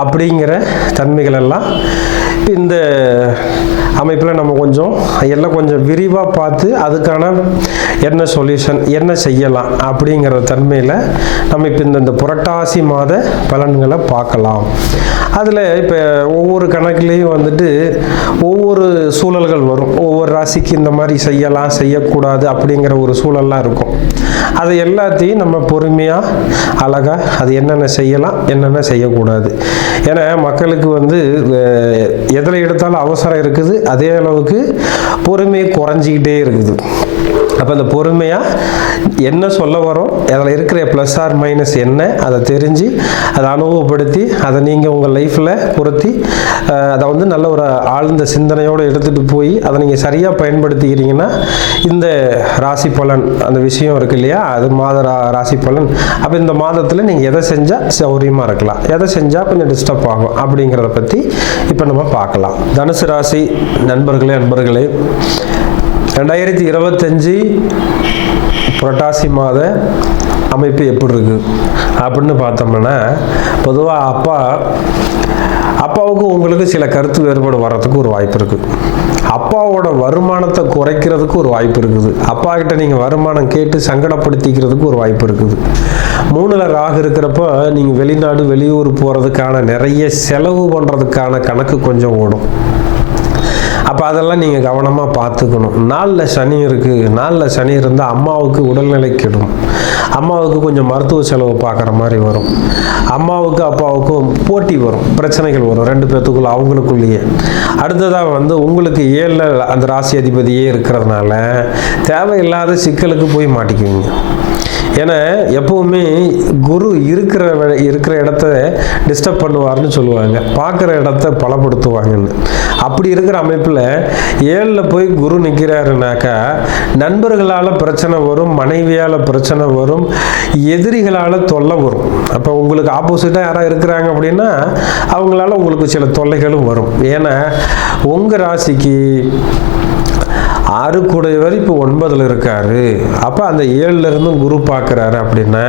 அப்படிங்கிற தன்மைகள் எல்லாம் இந்த அமைப்பில் நம்ம கொஞ்சம் எல்லாம் கொஞ்சம் விரிவாக பார்த்து அதுக்கான என்ன சொல்யூஷன் என்ன செய்யலாம் அப்படிங்கிற தன்மையில் நம்ம இப்போ இந்த இந்த புரட்டாசி மாத பலன்களை பார்க்கலாம். அதில் இப்போ ஒவ்வொரு கணக்குலேயும் வந்துட்டு ஒவ்வொரு சூழல்கள் வரும். ஒவ்வொரு ராசிக்கு இந்த மாதிரி செய்யலாம் செய்யக்கூடாது அப்படிங்கிற ஒரு சூழல்லாம் இருக்கும். அதை எல்லாத்தையும் நம்ம பொறுமையாக அழகாக அது என்னென்ன செய்யலாம் என்னென்ன செய்யக்கூடாது. ஏன்னா மக்களுக்கு வந்து எதில் எடுத்தாலும் அவசரம் இருக்குது அதே அளவுக்கு பொறுமை குறைஞ்சிக்கிட்டே இருக்குது. அப்போ அந்த பொறுமையாக என்ன சொல்ல வரோம்? அதில் இருக்கிற ப்ளஸ் ஆர் மைனஸ் என்ன அதை தெரிஞ்சு அதை அனுபவப்படுத்தி அதை நீங்கள் உங்கள் லைஃப்பில் பொருத்தி அதை வந்து நல்ல ஒரு ஆழ்ந்த சிந்தனையோடு எடுத்துகிட்டு போய் அதை நீங்கள் சரியாக பயன்படுத்திக்கிறீங்கன்னா இந்த ராசி பலன் அந்த விஷயம் இருக்கு இல்லையா? அது மாத ரா- ராசி பலன். அப்போ இந்த மாதத்தில் நீங்கள் எதை செஞ்சால் சௌரியமாக இருக்கலாம். எதை செஞ்சால் கொஞ்சம் டிஸ்டர்ப் ஆகும் அப்படிங்கிறத பற்றி இப்போ நம்ம பார்க்கலாம். தனுசு ராசி நண்பர்களே நண்பர்களே ரெண்டாயிரத்தி இருபத்தஞ்சி புரட்டாசி மாத அமைப்பு எப்படி இருக்கு? அப்படின்னு பார்த்தோம்னா பொதுவாக அப்பா அப்பாவுக்கு உங்களுக்கு சில கருத்து வேறுபாடு வர்றதுக்கு ஒரு வாய்ப்பு இருக்குது அப்பாவோட வருமானத்தை குறைக்கிறதுக்கு ஒரு வாய்ப்பு இருக்குது. அப்பா கிட்ட நீங்கள் வருமானம் கேட்டு சங்கடப்படுத்திக்கிறதுக்கு ஒரு வாய்ப்பு இருக்குது. மூணில் ராகு இருக்கிறப்ப நீங்கள் வெளிநாடு வெளியூர் போகிறதுக்கான நிறைய செலவு பண்ணுறதுக்கான கணக்கு கொஞ்சம் ஓடும். அப்போ அதெல்லாம் நீங்கள் கவனமாக பார்த்துக்கணும். நாளில் சனி இருக்குது நாளில் சனி இருந்தால் அம்மாவுக்கு உடல்நிலை கெடும். அம்மாவுக்கு கொஞ்சம் மருத்துவ செலவு பார்க்குற மாதிரி வரும். அம்மாவுக்கு அப்பாவுக்கும் போட்டி வரும். பிரச்சனைகள் வரும். ரெண்டு பேர்த்துக்குள்ள அவங்களுக்குள்ளேயே. அடுத்ததாக வந்து உங்களுக்கு ஏழில் அந்த ராசி அதிபதியே இருக்கிறதுனால தேவையில்லாத சிக்கலுக்கு போய் மாட்டிக்குவீங்க. ஏன்னா எப்பவுமே குரு இருக்கிற இருக்கிற இடத்த டிஸ்டர்ப் பண்ணுவார்னு சொல்லுவாங்க. பார்க்குற இடத்த பலப்படுத்துவாங்கன்னு. அப்படி இருக்கிற அமைப்பில் ஏழில் போய் குரு நிற்கிறாருனாக்கா நண்பர்களால் பிரச்சனை வரும் மனைவியால் பிரச்சனை வரும் எதிரிகளால் தொல்லை வரும். அப்போ உங்களுக்கு ஆப்போசிட்டாக யாராவது இருக்கிறாங்க அப்படின்னா அவங்களால உங்களுக்கு சில தொல்லைகளும் வரும். ஏன்னா உங்கள் ராசிக்கு ஆறு கூடையவர் இப்போ ஒன்பதில் இருக்காரு. அப்போ அந்த ஏழுலேருந்து குரு பார்க்குறாரு அப்படின்னா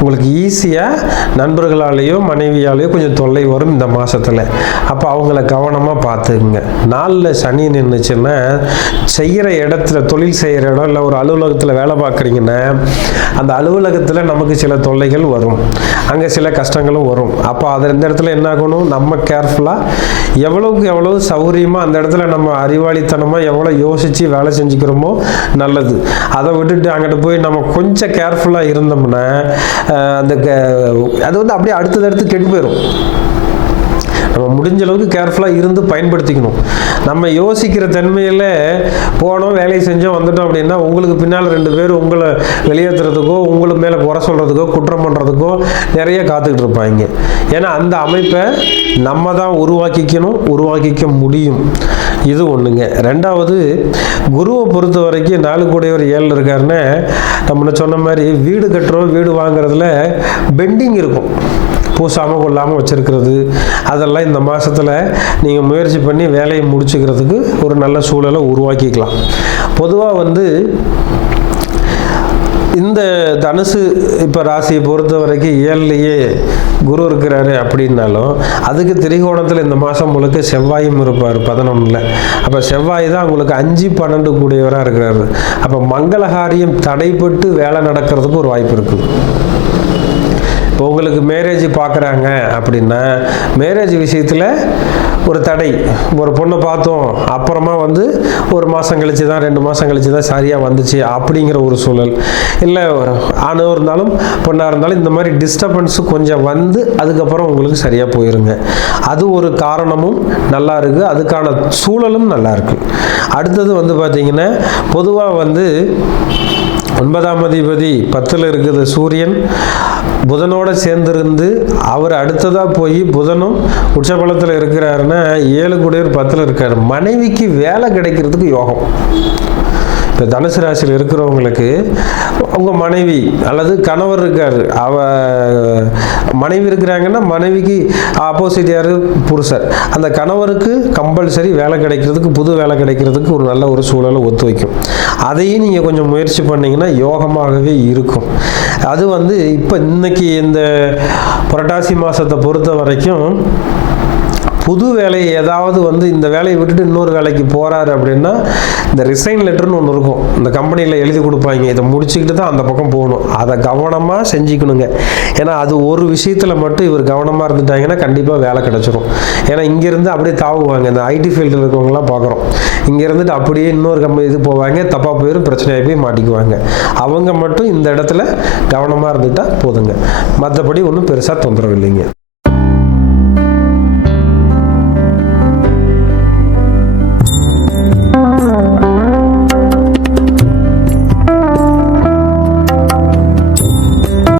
உங்களுக்கு ஈஸியாக நண்பர்களாலேயோ மனைவியாலேயோ கொஞ்சம் தொல்லை வரும் இந்த மாதத்தில் அப்போ அவங்கள கவனமாக பார்த்துக்குங்க. நாளில் சனி நின்றுச்சுன்னா செய்கிற இடத்துல தொழில் செய்கிற இடம் இல்லை ஒரு அலுவலகத்தில் வேலை பார்க்குறீங்கன்னா அந்த அலுவலகத்தில் நமக்கு சில தொல்லைகள் வரும். அங்கே சில கஷ்டங்களும் வரும். அப்போ அது இந்த இடத்துல என்ன ஆகணும்? நம்ம கேர்ஃபுல்லாக எவ்வளவுக்கு எவ்வளவு சௌகரியமாக அந்த இடத்துல நம்ம அறிவாளித்தனமாக எவ்வளோ யோசிச்சு யோசித்து வேலை செஞ்சுக்கிறோமோ நல்லது. அதை விட்டுட்டு அங்கிட்டு போய் நம்ம கொஞ்சம் கேர்ஃபுல்லாக இருந்தோம்னா அஹ், அந்த க- அது வந்து அப்படியே அடுத்தது அடுத்து கெட்டு போயிடும் முடிஞ்ச அளவுக்கு கேர்ஃபுல்லாக இருந்து பயன்படுத்திக்கணும். நம்ம யோசிக்கிற தன்மையில் போனோம் வேலையை செஞ்சோம் வந்துட்டோம் அப்படின்னா உங்களுக்கு பின்னால் ரெண்டு பேர் உங்களை வெளியேற்றுறதுக்கோ உங்களுக்கு மேலே குறை சொல்கிறதுக்கோ குற்றம் பண்ணுறதுக்கோ நிறைய காத்துக்கிட்டு இருப்பாங்க. ஏன்னா அந்த அமைப்பை நம்ம தான் உருவாக்கிக்கணும் உருவாக்கிக்க முடியும். இது ஒன்றுங்க ரெண்டாவது குருவை பொறுத்த வரைக்கும் நாலு கூடையவர் ஏழில் இருக்காருன்னா நம்ம சொன்ன மாதிரி வீடு கட்டுறோம் வீடு வாங்குறதுல பெண்டிங் இருக்கும். பூசாமல் கொள்ளாமல் வச்சுருக்கிறது. அதெல்லாம் இந்த மாதத்தில் நீங்கள் முயற்சி பண்ணி வேலையை முடிச்சுக்கிறதுக்கு ஒரு நல்ல சூழலை உருவாக்கிக்கலாம். பொதுவாக வந்து இந்த தனுசு இப்போ ராசியை பொறுத்த வரைக்கும் ஏழுலையே குரு இருக்கிறாரு அப்படின்னாலும் அதுக்கு திரிகோணத்தில் இந்த மாதம் முழுக்க செவ்வாயும் இருப்பார் பதினொன்றில் அப்போ செவ்வாய் தான் உங்களுக்கு அஞ்சு பன்னெண்டு கூடியவராக இருக்கிறாரு. அப்போ மங்களகாரியம் தடைப்பட்டு வேலை நடக்கிறதுக்கு ஒரு வாய்ப்பு இருக்குது. உங்களுக்கு மேரேஜ் பார்க்குறாங்க அப்படின்னா மேரேஜ் விஷயத்தில் ஒரு தடை ஒரு பொண்ணை பார்த்தோம் அப்புறமா வந்து ஒரு மாதம் கழிச்சு தான் ரெண்டு மாதம் கழிச்சு தான் சரியாக வந்துச்சு அப்படிங்கிற ஒரு சூழல். இல்லை ஒரு இருந்தாலும் பொண்ணாக இருந்தாலும் இந்த மாதிரி டிஸ்டர்பன்ஸு கொஞ்சம் வந்து அதுக்கப்புறம் உங்களுக்கு சரியாக போயிருங்க. அது ஒரு காரணமும் நல்லா இருக்குது அதுக்கான சூழலும் நல்லா இருக்குது அடுத்தது வந்து பார்த்திங்கன்னா பொதுவாக வந்து ஒன்பதாம் அதிபதி பத்தில் இருக்குது சூரியன். புதனோட சேர்ந்திருந்து அவர் அடுத்ததாக போய் புதனும் உச்சபலத்தில் இருக்கிறாருன்னா ஏழு கூடியர் பத்தில் இருக்கார். மனைவிக்கு வேலை கிடைக்கிறதுக்கு யோகம். இப்போ தனுசு ராசியில் இருக்கிறவங்களுக்கு உங்கள் மனைவி அல்லது கணவர் இருக்கார். அவ மனைவி இருக்கிறாங்கன்னா மனைவிக்கு ஆப்போசிட் யார்? புருஷர் அந்த கணவருக்கு கம்பல்சரி வேலை கிடைக்கிறதுக்கு புது வேலை கிடைக்கிறதுக்கு ஒரு நல்ல ஒரு சூழலை ஒத்து வைக்கும். அதையும் நீங்கள் கொஞ்சம் முயற்சி பண்ணிங்கன்னா யோகமாகவே இருக்கும். அது வந்து இப்போ இன்னைக்கு இந்த புரட்டாசி மாதத்தை பொறுத்த வரைக்கும் புது வேலையை ஏதாவது வந்து இந்த வேலையை விட்டுட்டு இன்னொரு வேலைக்கு போகிறாரு அப்படின்னா இந்த ரிசைன் லெட்டர்னு ஒன்று இருக்கும். இந்த கம்பெனியில் எழுதி கொடுப்பாங்க. இதை முடிச்சுக்கிட்டு தான் அந்த பக்கம் போகணும். அதை கவனமாக செஞ்சுக்கணுங்க. ஏன்னா அது ஒரு விஷயத்தில் மட்டும் இவர் கவனமாக இருந்துட்டாங்கன்னா கண்டிப்பாக வேலை கிடச்சிரும். ஏன்னா இங்கேருந்து அப்படியே தாவுவாங்க. இந்த ஐடி ஃபீல்டில் இருக்கவங்களாம் பார்க்குறோம். இங்கே இருந்துட்டு அப்படியே இன்னொரு கம்பெனி இது போவாங்க. தப்பாக போயிடும் பிரச்சனையாக போய் மாட்டிக்குவாங்க. அவங்க மட்டும் இந்த இடத்துல கவனமாக இருந்துட்டால் போதுங்க. மற்றபடி ஒன்றும் பெருசாக தொந்தரவு இல்லைங்க.